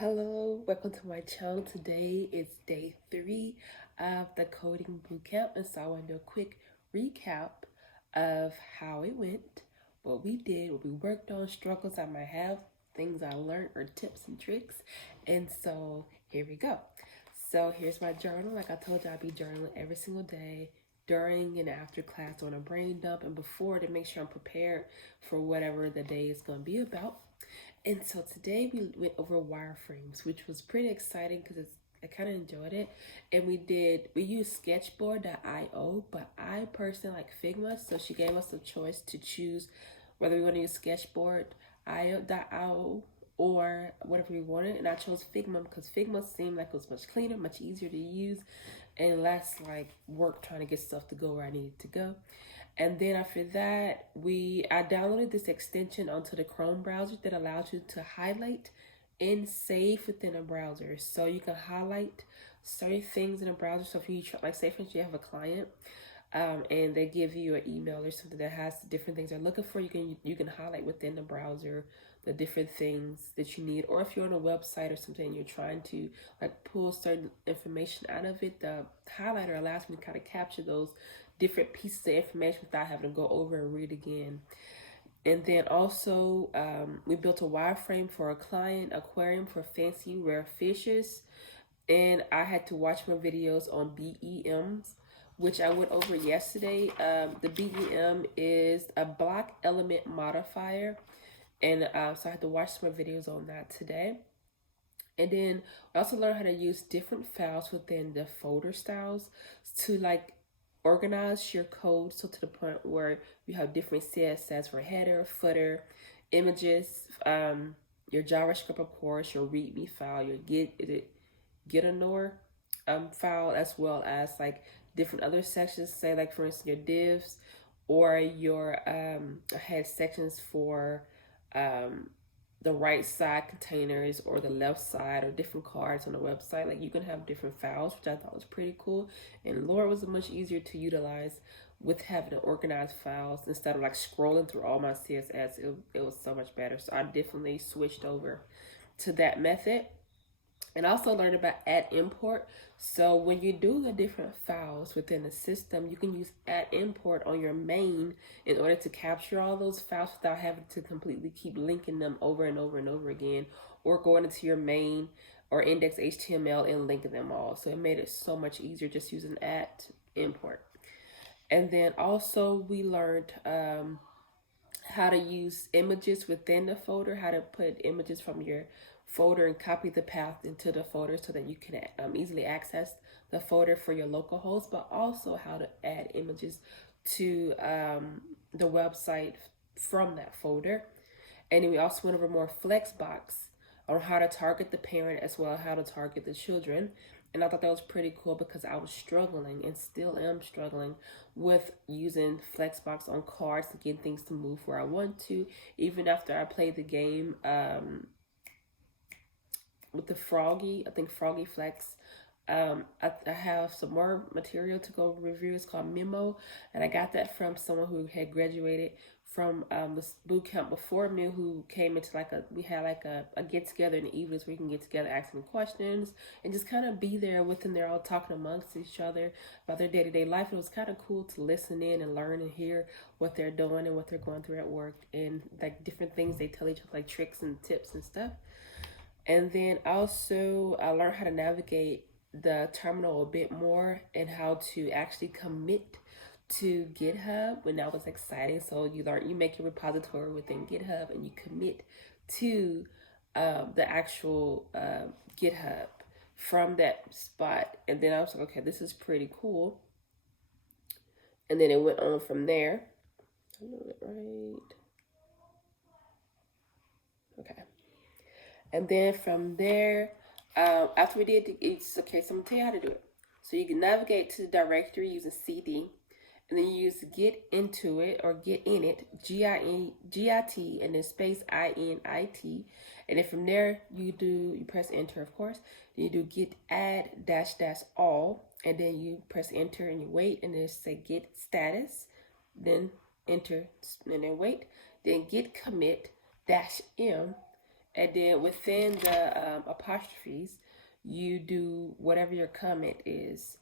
Hello, welcome to my channel. Today is day 3 of the coding bootcamp, and so I want to do a quick recap of how it went, what we did, what we worked on, struggles I might have, things I learned, or tips and tricks. And so here we go. So here's my journal. Like I told you, I'll be journaling every single day during and after class on a brain dump and before to make sure I'm prepared for whatever the day is going to be about. And so today we went over wireframes, which was pretty exciting because I kind of enjoyed it. And we used sketchboard.io, but I personally like Figma. So she gave us a choice to choose whether we want to use sketchboard.io or whatever we wanted. And I chose Figma because Figma seemed like it was much cleaner, much easier to use, and less like work trying to get stuff to go where I needed to go. And then after that, I downloaded this extension onto the Chrome browser that allows you to highlight and save within a browser. So you can highlight certain things in a browser. So if you like, say for instance, you have a client, and they give you an email or something that has different things they're looking for, you can highlight within the browser the different things that you need. Or if you're on a website or something and you're trying to like pull certain information out of it, the highlighter allows me to kind of capture those different pieces of information without having to go over and read again. And then also we built a wireframe for a client aquarium for fancy rare fishes, and I had to watch my videos on BEMs, which I went over yesterday. The BEM is a block element modifier, and so I had to watch some videos on that today. And then I also learned how to use different files within the folder styles to like organize your code, so to the point where you have different CSS for header, footer, images, your JavaScript, of course, your README file, your Gitignore file, as well as like different other sections, say like for instance your divs, or your I had sections for the right side containers or the left side, or different cards on the website. Like you can have different files, which I thought was pretty cool. And Laura was much easier to utilize with having organized files instead of like scrolling through all my CSS. It was so much better. So I definitely switched over to that method. And also learned about add import. So when you do the different files within the system, you can use add import on your main in order to capture all those files without having to completely keep linking them over and over and over again, or going into your main or index HTML and linking them all. So it made it so much easier just using add import. And then also we learned how to use images within the folder, how to put images from your folder and copy the path into the folder so that you can easily access the folder for your local host, but also how to add images to the website from that folder. And then we also went over more Flexbox on how to target the parent as well as how to target the children. And I thought that was pretty cool because I was struggling and still am struggling with using Flexbox on cards to get things to move where I want to. Even after I played the game with the Froggy, I think Froggy Flex. I have some more material to go review. It's called Memo, and I got that from someone who had graduated from this boot camp before me, who came into we had a get together in the evenings where we can get together, asking questions, and just kind of be there with them. They're all talking amongst each other about their day-to-day life. It was kind of cool to listen in and learn and hear what they're doing and what they're going through at work, and like different things they tell each other, like tricks and tips and stuff. And then also I learned how to navigate the terminal a bit more and how to actually commit to GitHub, when that was exciting. So you make your repository within GitHub and you commit to the actual GitHub from that spot. And then I was like, okay, this is pretty cool. And then it went on from there. I know that right. Okay. And then from there, after we did it's okay, so I'm gonna tell you how to do it. So you can navigate to the directory using CD, and then you use get into it or get in it, GIT, and then space INIT. And then from there you press enter, of course. Then you do get add -- all, and then you press enter and you wait, and then say get status, then enter and then wait, then get commit -m. And then within the apostrophes, you do whatever your comment is.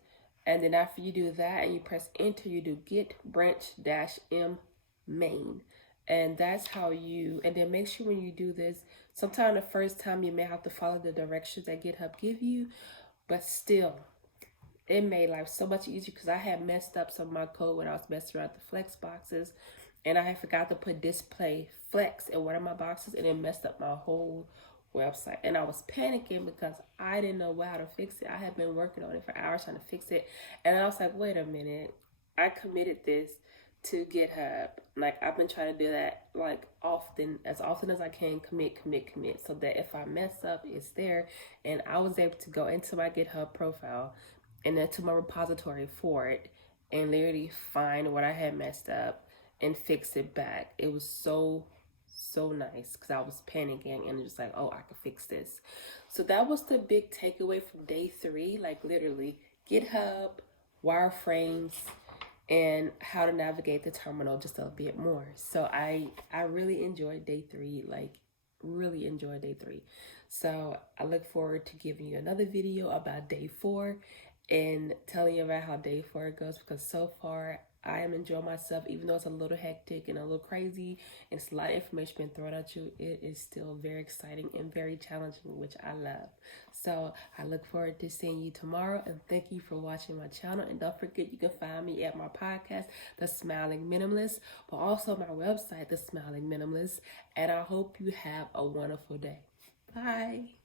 And then after you do that and you press enter, you do get branch dash m main. And that's how you, and then make sure when you do this, sometime the first time you may have to follow the directions that GitHub give you, but still, it made life so much easier because I had messed up some of my code when I was messing around with the flex boxes, and I had forgot to put display flex in one of my boxes, and it messed up my whole website. And I was panicking because I didn't know how to fix it. I had been working on it for hours trying to fix it, and I was like, wait a minute, I committed this to GitHub. Like, I've been trying to do that like often as I can, commit, so that if I mess up, it's there. And I was able to go into my GitHub profile and then to my repository for it and literally find what I had messed up and fix it back. It was so nice because I was panicking and just like, oh, I can fix this. So that was the big takeaway from day 3, like literally GitHub, wireframes, and how to navigate the terminal just a bit more. So I really enjoyed day 3, like really enjoyed day 3. So I look forward to giving you another video about day 4 and telling you about how day 4 goes, because so far I am enjoying myself. Even though it's a little hectic and a little crazy and it's a lot of information being thrown at you, it is still very exciting and very challenging, which I love. So I look forward to seeing you tomorrow, and thank you for watching my channel. And don't forget, you can find me at my podcast, The Smiling Minimalist, but also my website, The Smiling Minimalist. And I hope you have a wonderful day. Bye.